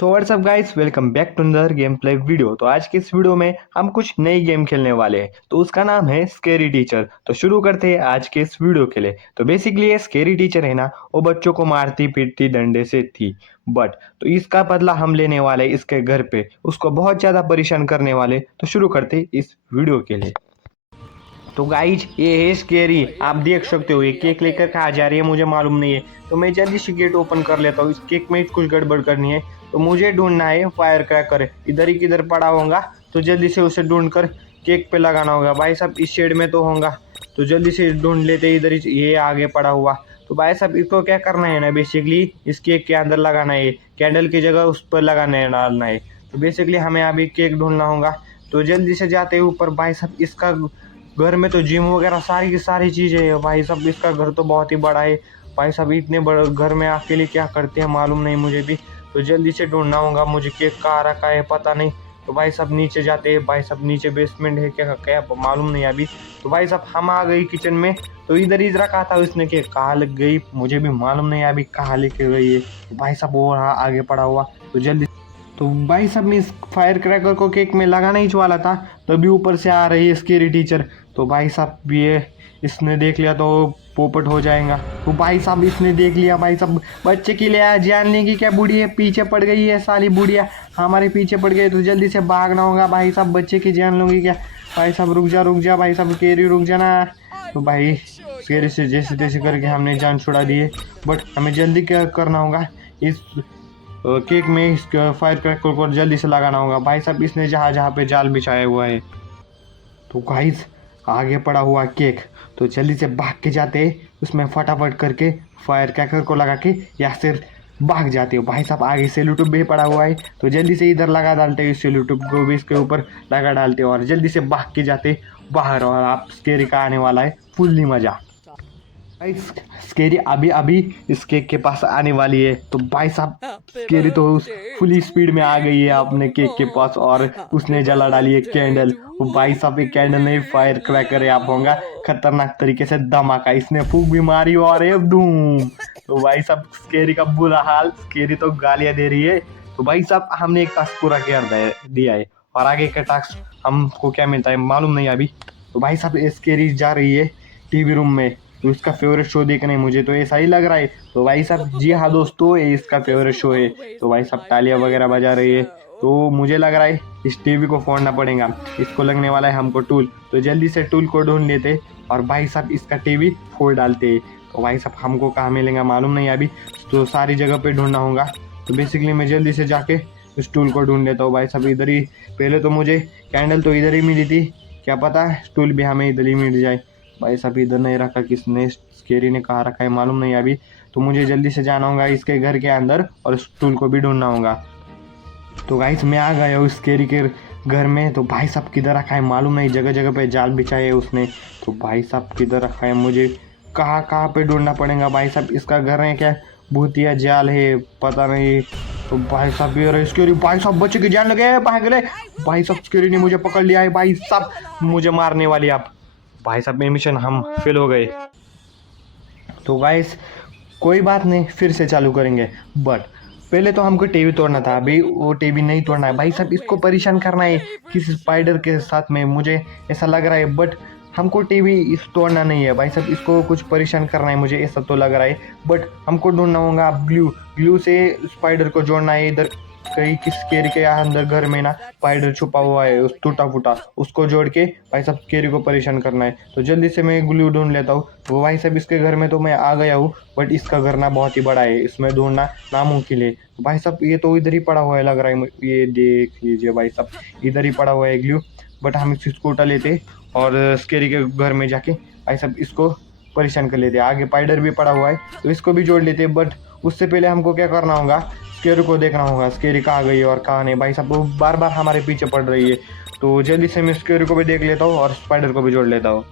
So what's up guys, welcome back to another game play video. तो आज के इस वीडियो में हम कुछ नई गेम खेलने वाले हैं, तो उसका नाम है स्केरी टीचर। तो शुरू करते हैं आज के इस वीडियो के लिए। तो बेसिकली ये स्केरी टीचर है ना, वो बच्चों को मारती पीटती डंडे से थी, बट तो इसका बदला हम लेने वाले इसके घर पे, उसको बहुत ज्यादा परेशान करने वाले। तो शुरू करते इस वीडियो के लिए। तो गाइज ये है स्केरी, आप देख सकते हो ये केक लेकर कहाँ जा रही है मुझे मालूम नहीं है। तो मैं जल्दी से गेट ओपन कर लेता हूँ, इस केक में कुछ गड़बड़ करनी है। तो मुझे ढूंढना है फायर क्रैकर, इधर ही किधर पड़ा होगा, तो जल्दी से उसे ढूंढ कर केक पे लगाना होगा। भाई साहब इस शेड में तो होगा, तो जल्दी से ढूंढ लेते इधर ही, ये आगे पड़ा हुआ। तो भाई साहब इसको क्या करना है ना, बेसिकली इस केक के अंदर लगाना है, कैंडल की जगह उस पर लगाना है, डालना है। तो बेसिकली हमें अभी केक ढूंढना होगा। तो जल्दी से जाते हैं ऊपर। भाई साहब इसका घर में तो जिम वगैरह सारी की सारी चीजें है। भाई साहब इसका घर तो बहुत ही बड़ा है। भाई साहब इतने बड़े घर में अकेले क्या करते हैं मालूम नहीं मुझे भी। तो जल्दी से ढूंढना होगा मुझे, केक कहाँ रखा है पता नहीं। तो भाई साहब नीचे जाते हैं। भाई साहब नीचे बेसमेंट है क्या क्या मालूम नहीं अभी। तो भाई साहब हम आ गई किचन में। तो इधर ही रखा था उसने, केक कहाँ लग गई मुझे भी मालूम नहीं अभी, कहाँ लेके गई है। तो भाई साहब वो रहा आगे पड़ा हुआ। तो जल्दी, तो भाई साहब मैं इस फायर क्रैकर को केक में लगाना ही वाला था, तभी ऊपर से आ रही है स्केरी टीचर। तो भाई साहब ये इसने देख लिया तो पोपट हो जाएगा। तो भाई साहब इसने देख लिया। भाई साहब बच्चे के लिए जान लेंगी क्या, बूढ़ी है पीछे पड़ गई है, साली बुढ़िया हमारे पीछे पड़ गई। तो जल्दी से भागना होगा। भाई साहब बच्चे की जान लूंगी क्या। भाई साहब रुक जा भाई साहब, केरी रुक जाना। तो भाई स्केरी से जैसे तैसे करके हमने जान छुड़ा दी है, बट हमें जल्दी क्या करना होगा, इस केक में इस फायर क्रैकर को जल्दी से लगाना होगा। भाई साहब इसने जहाँ जहाँ पे जाल बिछाया हुआ है। तो गाइस आगे पड़ा हुआ केक, तो जल्दी से भाग के जाते उसमें फटाफट करके फायर क्रैकर को लगा के यहाँ से भाग जाते हो। भाई साहब आगे सेलूटूब भी पड़ा हुआ है, तो जल्दी से इधर लगा डालते हैं, सेलूटूब को भी इसके ऊपर लगा डालते हो और जल्दी से भाग के जाते बाहर। और आप स्केरी का आने वाला है फुल्ली मजा। गाइस स्केरी अभी अभी इस केक के पास आने वाली है। तो भाई साहब स्केरी तो उस फुली स्पीड में आ गई है अपने केक के पास और उसने जला डाली है कैंडल। वो भाई साहब एक कैंडल नहीं फायर क्रैकर है, आप होगा खतरनाक तरीके से धमाका, इसने फूंक भी मारी और ये धूम। तो भाई साहब स्केरी का बुरा हाल, स्केरी तो गालियां दे रही है। तो भाई साहब हमने एक टास्क पूरा दिया है और आगे का टास्क हमको क्या मिलता है मालूम नहीं अभी। तो भाई साहब स्केरी जा रही है टीवी रूम में, तो इसका फेवरेट शो देखने मुझे तो ऐसा ही लग रहा है। तो भाई साहब जी हाँ दोस्तों, ये इसका फेवरेट शो है। तो भाई साहब तालियां वगैरह बजा रही है। तो मुझे लग रहा है इस टीवी को फोड़ना पड़ेगा, इसको लगने वाला है हमको टूल। तो जल्दी से टूल को ढूंढ लेते और भाई साहब इसका टीवी फोड़ डालते। तो भाई साहब हमको कहाँ मिलेगा मालूम नहीं अभी, तो सारी जगह पे ढूंढना होगा। तो बेसिकली मैं जल्दी से जाके इस टूल को ढूंढ लेता हूँ। भाई साहब इधर ही, पहले तो मुझे कैंडल तो इधर ही मिली थी, क्या पता टूल भी हमें इधर ही मिल जाए। भाई साहब इधर नहीं रखा, किसने स्केरी ने कहाँ रखा है मालूम नहीं अभी। तो मुझे जल्दी से जाना होगा इसके घर के अंदर और इस टूल को भी ढूंढना होगा। तो गाइस मैं आ गया हूँ स्केरी के घर में। तो भाई साहब किधर रखा है मालूम नहीं, जगह जगह पे जाल बिछाए है उसने। तो भाई साहब किधर रखा है, मुझे कहाँ कहाँ पे ढूंढना पड़ेगा। भाई साहब इसका घर है क्या, भूतिया जाल है पता नहीं। तो भाई साहब ये स्केरी, भाई साहब बच्चे की जान लगे भाग गए। भाई साहब स्केरी ने मुझे पकड़ लिया है, भाई साहब मुझे मारने वाली आप। भाई साहब मिशन हम फेल हो गए। तो गाइस कोई बात नहीं, फिर से चालू करेंगे, बट पहले तो हमको टीवी तोड़ना था, अभी वो टीवी नहीं तोड़ना है। भाई साहब इसको परेशान करना है किसी स्पाइडर के साथ में, मुझे ऐसा लग रहा है, बट हमको टीवी इस तोड़ना नहीं है। भाई साहब इसको कुछ परेशान करना है मुझे ऐसा तो लग रहा है, बट हमको ढूंढना होगा ग्लू, ग्लू से स्पाइडर को जोड़ना है। इधर कहीं किस केरी के अंदर घर में ना स्पाइडर छुपा हुआ है, उस टूटा फूटा, उसको जोड़ के भाई साहब केरी को परेशान करना है। तो जल्दी से मैं ग्लू ढूंढ लेता हूँ। तो भाई साहब इसके घर में तो मैं आ गया हूँ, बट इसका घर ना बहुत ही बड़ा है, इसमें ढूंढना नामुमकिन है। तो भाई साहब ये तो इधर ही पड़ा हुआ है लग रहा है, ये देख लीजिए भाई साहब इधर ही पड़ा हुआ है ग्लू। बट हम इसको उठा लेते और स्केरी के घर में जाके भाई साहब इसको परेशान कर लेते। आगे स्पाइडर भी पड़ा हुआ है, तो इसको भी जोड़ लेते। बट उससे पहले हमको क्या करना होगा, स्केरी को देखना होगा, स्केरी कहाँ गई और कहाँ नहीं। भाई साहब वो बार बार हमारे पीछे पड़ रही है। तो जल्दी से मैं स्केरी को भी देख लेता हूँ और स्पाइडर को भी जोड़ लेता हूँ।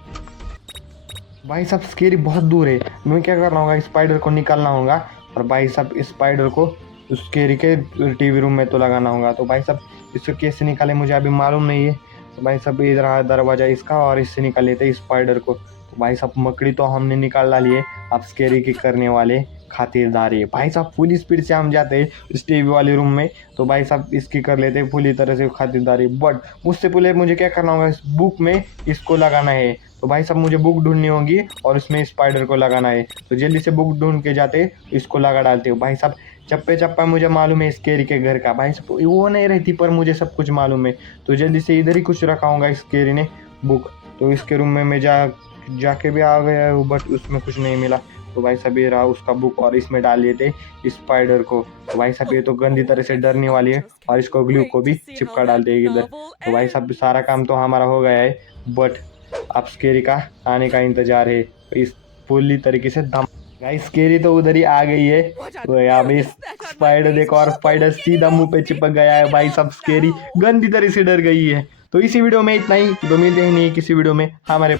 भाई साहब स्केरी बहुत दूर है, मैं क्या करना होगा, स्पाइडर को निकालना होगा और भाई साहब स्पाइडर को स्केरी के टीवी रूम में तो लगाना होगा। तो भाई साहब इसको कैसे निकाले मुझे अभी मालूम नहीं है। तो भाई साहब इधर आ दरवाजा इसका और इससे निकाल लेते स्पाइडर को। तो भाई साहब मकड़ी तो हमने निकाल डाली है, अब स्केरी की करने वाले खातिरदारी। भाई साहब फुल स्पीड से हम जाते हैं इस टीवी वाले रूम में, तो भाई साहब इसकी कर लेते हैं पूरी तरह से खातिरदारी। बट उससे पहले मुझे क्या करना होगा, इस बुक में इसको लगाना है। तो भाई साहब मुझे बुक ढूंढनी होगी और इसमें स्पाइडर को लगाना है। तो जल्दी से बुक ढूंढ के जाते इसको लगा डालते हो। भाई साहब चप्पे चप्पा मुझे मालूम है स्केरी के घर का, भाई साहब वो नहीं रहती पर मुझे सब कुछ मालूम है। तो जल्दी से इधर ही कुछ रखा होगा स्केरी ने बुक। तो इसके रूम में मैं जाके भी आ गया हूँ बट उसमें कुछ नहीं मिला। तो भाई साहब ये रहा उसका बुक और इसमें डाल लिए थे स्पाइडर को। तो भाई साहब ये तो गंदी तरह से डरने वाली है और इसको ग्लू को भी चिपका डालते हैं इधर। तो भाई साहब सारा काम तो हमारा हो गया है बट अब स्केरी का आने का इंतजार है। इस पूरी तरीके से दम गाइस स्केरी तो उधर ही आ गई है। तो यहाँ पे स्पाइडर देखो और स्पाइडर सीधा मुंह पे चिपक गया है। भाई साहब स्केरी गंदी तरह से डर गई है। तो इसी वीडियो में इतना ही। तो मिलते हैं नहीं किसी वीडियो में हमारे